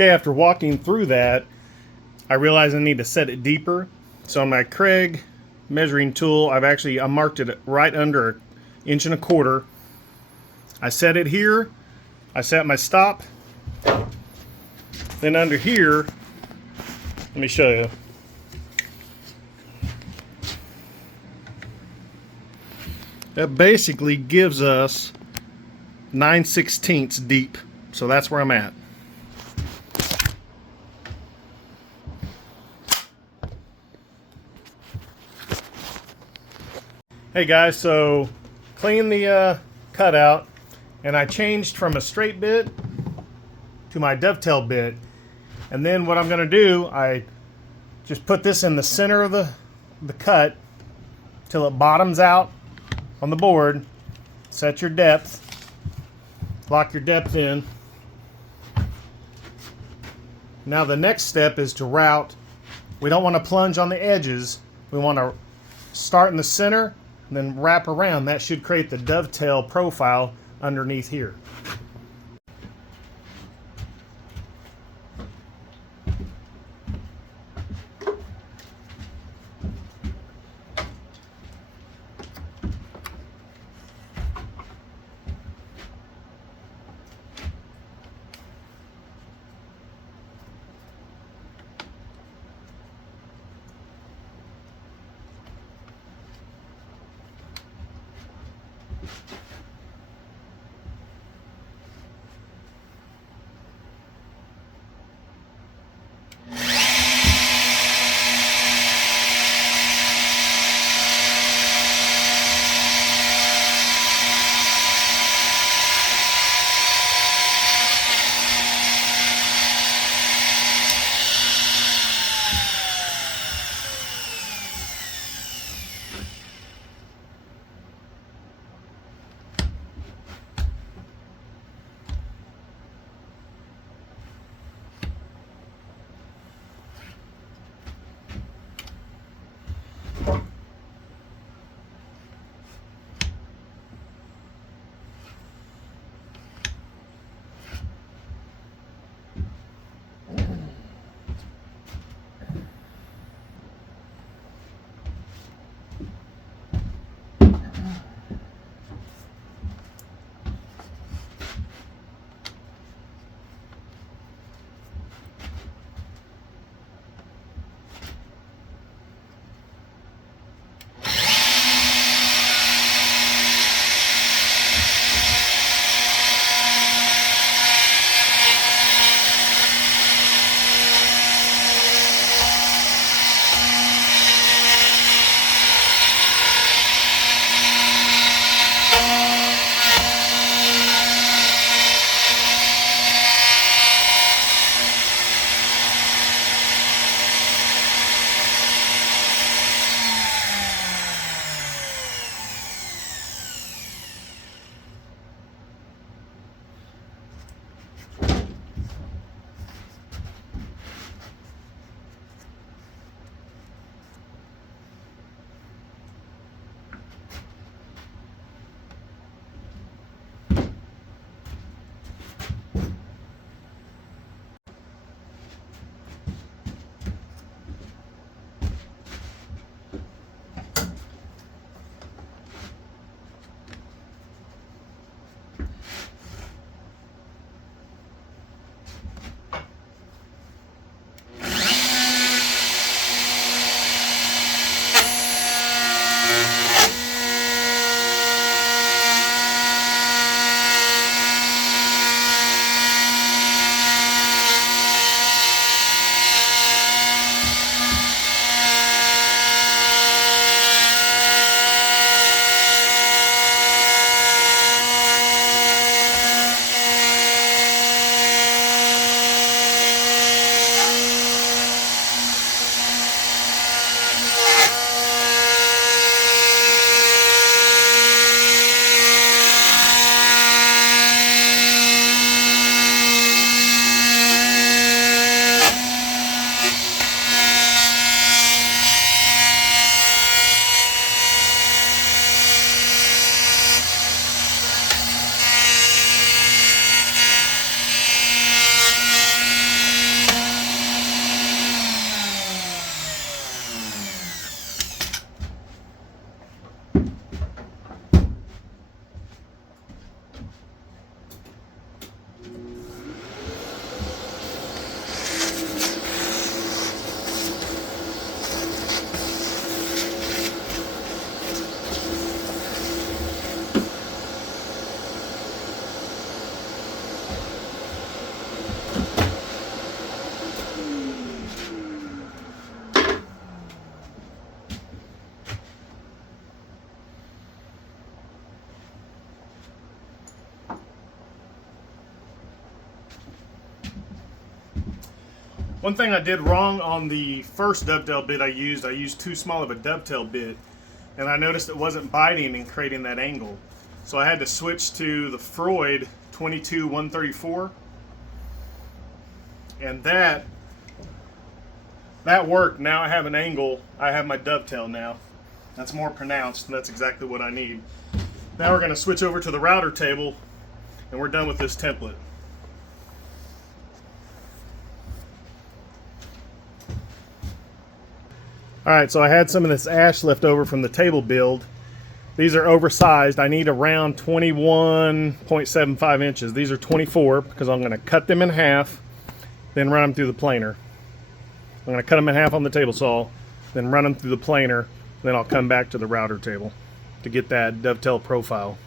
Okay, after walking through that, I realized I need to set it deeper. So on my Craig measuring tool, I marked it right under 1.25 inches. I set it here. I set my stop. Then under here, let me show you. That basically gives us 9/16 deep. So that's where I'm at. Hey guys, so clean the cutout, and I changed from a straight bit to my dovetail bit. And then what I'm going to do, I just put this in the center of the cut till it bottoms out on the board. Set your depth, lock your depth in. Now the next step is to route. We don't want to plunge on the edges. We want to start in the center and then wrap around. That should create the dovetail profile underneath here. One thing I did wrong on the first dovetail bit I used too small of a dovetail bit, and I noticed it wasn't biting and creating that angle. So I had to switch to the Freud 22-134, and that worked. Now I have an angle. I have my dovetail now. That's more pronounced, and that's exactly what I need. Now we're going to switch over to the router table, and we're done with this template. Alright, so I had some of this ash left over from the table build. These are oversized. I need around 21.75 inches. These are 24 because I'm going to cut them in half, then run them through the planer. I'm going to cut them in half on the table saw, then run them through the planer, then I'll come back to the router table to get that dovetail profile.